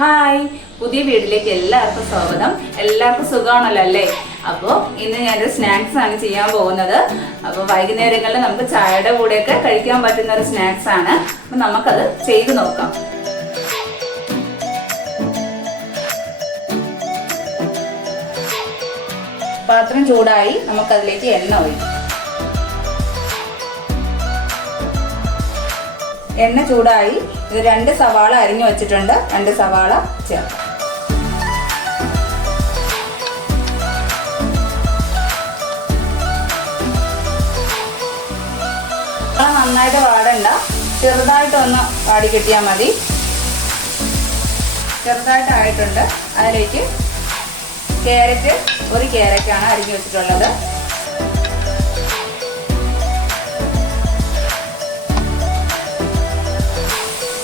Hi, പുതിയ വീഡിയോയിലേക്ക് എല്ലാവർക്കും സ്വാഗതം. എല്ലാവർക്കും സുഖമാണല്ലോ അല്ലേ? അപ്പോൾ ഇന്ന് ഞാനൊരു സ്നാക്സ് ആണ് ചെയ്യാൻ പോകുന്നത്. അപ്പോൾ വൈകുന്നേരങ്ങളിൽ നമുക്ക് ചായയുടെ കൂടെയൊക്കെ കഴിക്കാൻ പറ്റുന്ന ഒരു സ്നാക്സ് ആണ്. അപ്പോൾ നമുക്കത് ചെയ്ത് നോക്കാം. പാത്രം ചൂടായി, നമുക്കതിലേക്ക് എണ്ണ ഒഴിക്കും. എണ്ണ ചൂടായി, ഇത് 2 സവാള അരിഞ്ഞു വെച്ചിട്ടുണ്ട്. 2 സവാള ചേർക്കാം. നന്നായിട്ട് വാടണ്ട, ചെറുതായിട്ടൊന്ന് വാടി കിട്ടിയാൽ മതി. ചെറുതായിട്ടായിട്ടുണ്ട്. അതിലേക്ക് ക്യാരറ്റ്, 1 ക്യാരറ്റാണ് അരിഞ്ഞു വെച്ചിട്ടുള്ളത്.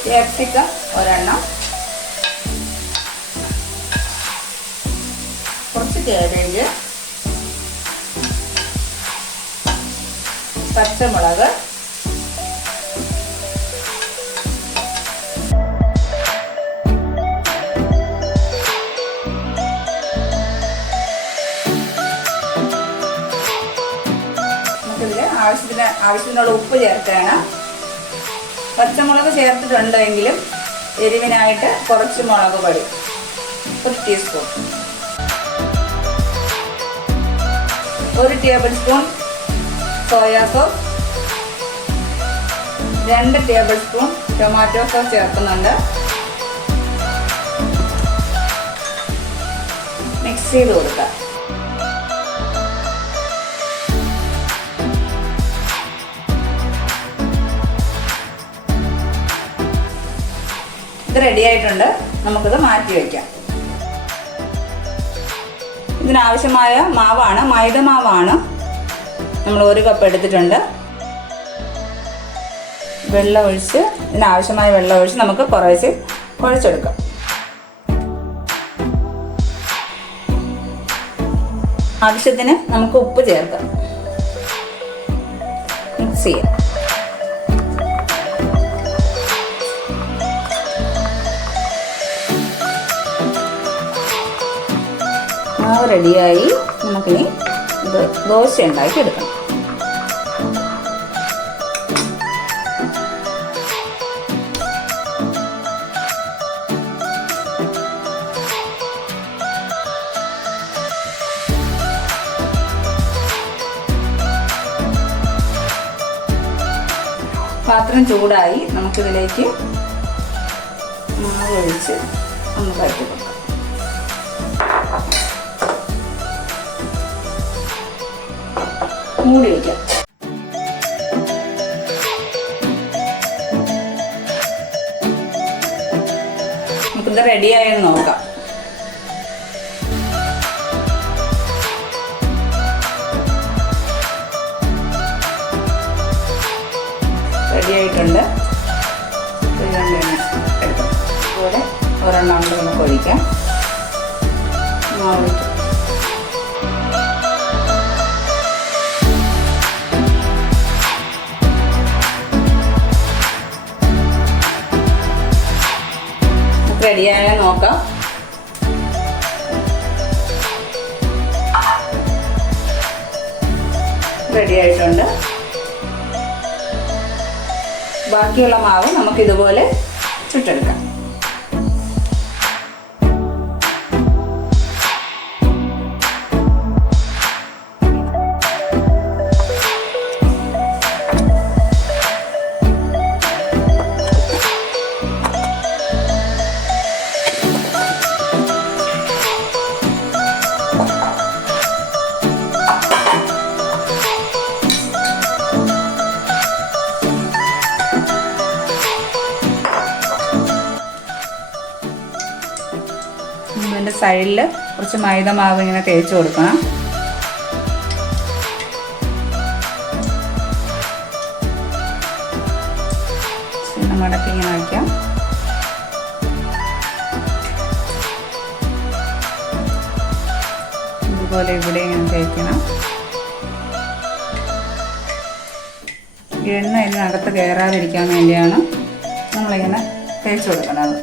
ക്യാപ്സിക്കം 1 കുറച്ച് കാബേജ്, പച്ചമുളക്, നമുക്കിതിൽ ആവശ്യത്തിനുള്ള ഉപ്പ് ചേർക്കണം. പച്ചമുളക് ചേർത്തിട്ടുണ്ടെങ്കിലും എരിവിനായിട്ട് കുറച്ച് മുളക് പൊടി 1 teaspoon, 1 table spoon soya sauce, 2 table spoon tomato sauce ചേർക്കുന്നുണ്ട്. മിക്സ് ചെയ്ത് കൊടുക്കുക. ഇത് റെഡി ആയിട്ടുണ്ട്. നമുക്കിത് മാറ്റി വയ്ക്കാം. ഇതിനാവശ്യമായ മാവാണ്, മൈദ മാവാണ്. നമ്മൾ 1 കപ്പ് എടുത്തിട്ടുണ്ട്. വെള്ളം ഒഴിച്ച്, ഇതിനാവശ്യമായ വെള്ളം ഒഴിച്ച് നമുക്ക് കുറേശ്ശെ കുഴച്ചെടുക്കാം. ആവശ്യത്തിന് നമുക്ക് ഉപ്പ് ചേർക്കാം. മിക്സ് ചെയ്യാം. മാവ് റെഡിയായി. നമുക്കിനി ഇത് ദോശ ഉണ്ടാക്കി എടുക്കണം. പാത്രം ചൂടായി, നമുക്കിതിലേക്ക് മാവ് ഒഴിച്ച് ഒന്ന് പരത്തി കൊടുക്കാം. മൂടി വയ്ക്കാം. നമുക്കിത് റെഡിയായെന്ന് നോക്കാം. റെഡിയായിട്ടുണ്ട്. അതുപോലെ ഒരെണ്ണം കൊണ്ട് നമുക്ക് ഒഴിക്കാം. ഒഴിക്കാം. റെഡിയായ നോക്കാം. റെഡിയായിട്ടുണ്ട്. ബാക്കിയുള്ള മാവ് നമുക്കിതുപോലെ ചുട്ടെടുക്കാം. ഇതിൻ്റെ സൈഡിൽ കുറച്ച് മൈദ മാവ് ഇങ്ങനെ തേച്ച് കൊടുക്കണം. മടക്കി ഇങ്ങനെ വയ്ക്കാം. ഇതുപോലെ ഇവിടെ ഇങ്ങനെ തേക്കണം. എണ്ണ ഇതിനകത്ത് കയറാതിരിക്കാൻ വേണ്ടിയാണ് നമ്മളിങ്ങനെ തേച്ച് കൊടുക്കുന്നത്.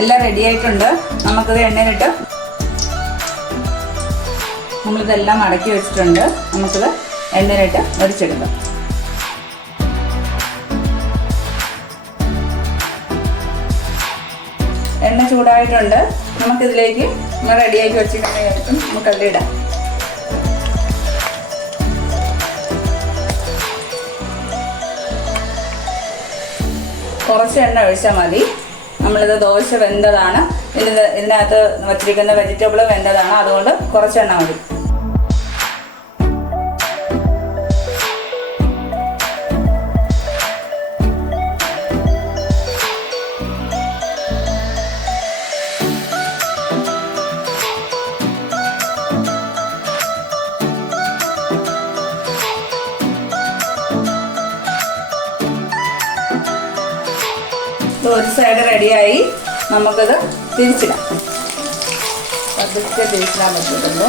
എല്ലാം റെഡി ആയിട്ടുണ്ട്. നമുക്കിത് എണ്ണയിലിട്ട് നമ്മളിതെല്ലാം മടക്കി വെച്ചിട്ടുണ്ട്. നമുക്കിത് എണ്ണയിലിട്ട് പൊരിച്ചെടുക്കാം. എണ്ണ ചൂടായിട്ടുണ്ട്. നമുക്കിതിലേക്ക് റെഡിയാക്കി വെച്ചിട്ടുണ്ടെങ്കിൽ നമുക്കതിൽ ഇടാം. കുറച്ച് എണ്ണ ഒഴിച്ചാൽ മതി. നമ്മളിത് ദോശ വെന്തതാണ്, ഇതിനകത്ത് വച്ചിരിക്കുന്ന വെജിറ്റബിൾ വെന്തതാണ്, അതുകൊണ്ട് കുറച്ച് എണ്ണ മതി. ഒരു സൈഡ് റെഡിയായി. നമുക്കത് തിരിച്ചിടാം. പതുക്കെ തിരിച്ചിടാൻ പറ്റുള്ളൂ.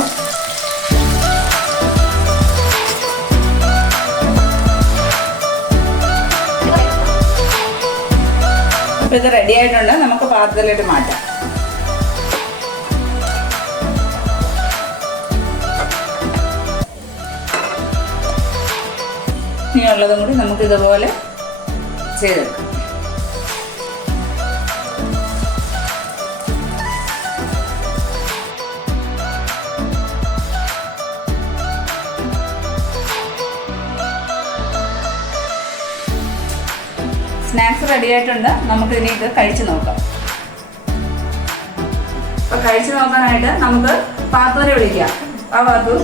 അപ്പോൾ ഇത് റെഡി ആയിട്ടുണ്ട്. നമുക്ക് പാത്രത്തിലിട്ട് മാറ്റാം. ഇനിയുള്ളതും കൂടി നമുക്ക് ഇതുപോലെ ചെയ്തെടുക്കാം. സ്നാക്സ് റെഡി ആയിട്ടുണ്ട്. നമുക്ക് ഇതിലേക്ക് കഴിച്ചു നോക്കാം. അപ്പൊ കഴിച്ചു നോക്കാനായിട്ട് നമുക്ക് പാത്തുവിനെ വിളിക്കാം. ആ പാത്തു,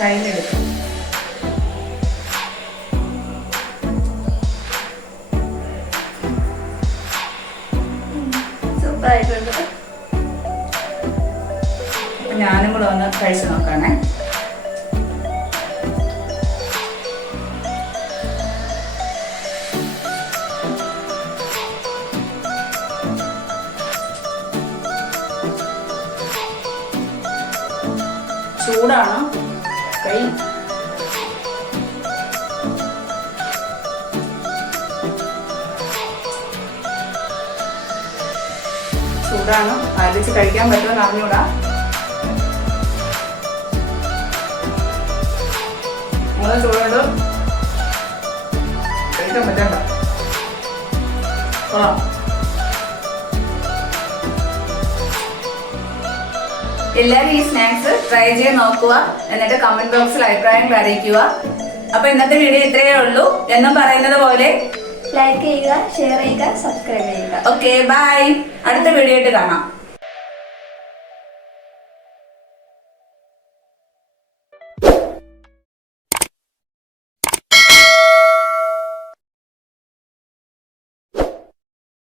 കയ്യിലെടുക്കും. സൂപ്പറായിട്ടുണ്ട്. ഞാനും കൂടെ ഒന്ന് കഴിച്ചു നോക്കാണേ. ചൂടാണ് കൈ. ചൂടാണ്, ആലോചിച്ച് കഴിക്കാൻ പറ്റുമെന്ന് അറിഞ്ഞൂടാ. ചൂടുണ്ട്, കഴിക്കാൻ പറ്റണ്ട. എല്ലാവരും ഈ സ്നാക്സ് ട്രൈ ചെയ്ത് നോക്കുക. എന്നിട്ട് കമന്റ് ബോക്സിൽ അഭിപ്രായങ്ങൾ അറിയിക്കുക. അപ്പൊ ഇന്നത്തെ വീഡിയോ ഇത്രയേ ഉള്ളൂ. എന്നും പറയുന്നത് പോലെ ലൈക്ക് ചെയ്യുക, ഷെയർ ചെയ്യുക, സബ്സ്ക്രൈബ് ചെയ്യുക. Okay, by. അടുത്ത വീഡിയോ ആയിട്ട് കാണാം.